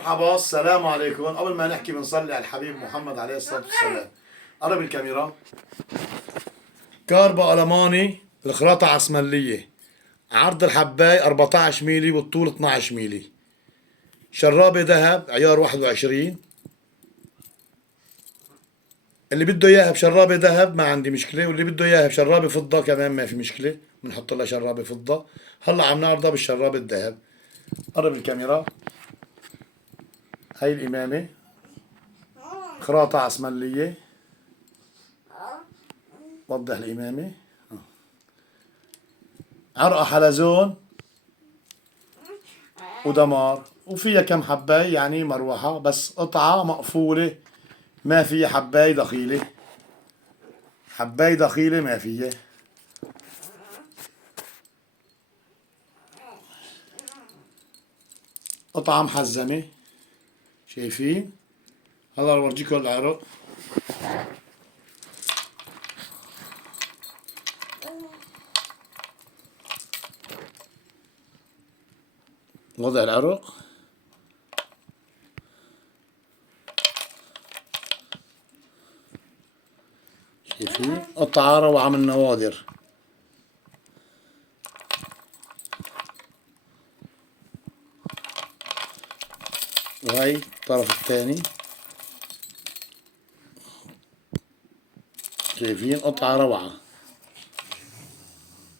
مرحبا، السلام عليكم. قبل ما نحكي بنصلي على الحبيب محمد عليه الصلاة والسلام. قرب الكاميرا. كاربا ألماني، الخراطة عسملية، عرض الحباية 14 ميلي والطول 12 ميلي. شرابة ذهب عيار 21. اللي بده اياها بشرابة ذهب ما عندي مشكلة، واللي بده اياها بشرابة فضة كمان ما في مشكلة، بنحط لها شرابة فضة. هلا عم نعرضها بالشرابة الذهب. قرب الكاميرا. هاي الإمامة، خراطة عسملية. وضح الإمامة. عرقة حلزون ودمار، وفيها كم حباية يعني مروحة، بس قطعة مقفولة ما فيها حباية دخيلة. حباية دخيلة ما فيها. قطعة محزمة، شايفين؟ هلا بورجيكم العرق. وضع العرق. شايفين؟ قطعة روعة من النوادر. وهي الطرف الثاني، شايفين؟ قطعة روعة.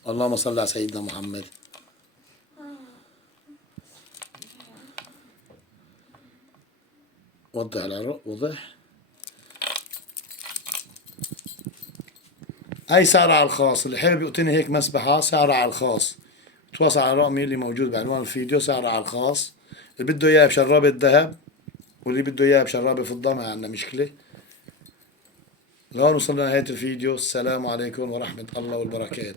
اللهم صل على سيدنا محمد. وضح العرق، وضح. هاي سعرها على الخاص، اللي حابب يعطيني هيك مسبحة سعرها على الخاص. تواصل على رقمي اللي موجود بعنوان الفيديو، سعرها على الخاص. اللي بده اياها بشرابة ذهب واللي بده اياها بشرابة فضة ما عندنا مشكلة. لهون وصلنا لنهاية الفيديو. السلام عليكم ورحمة الله والبركات.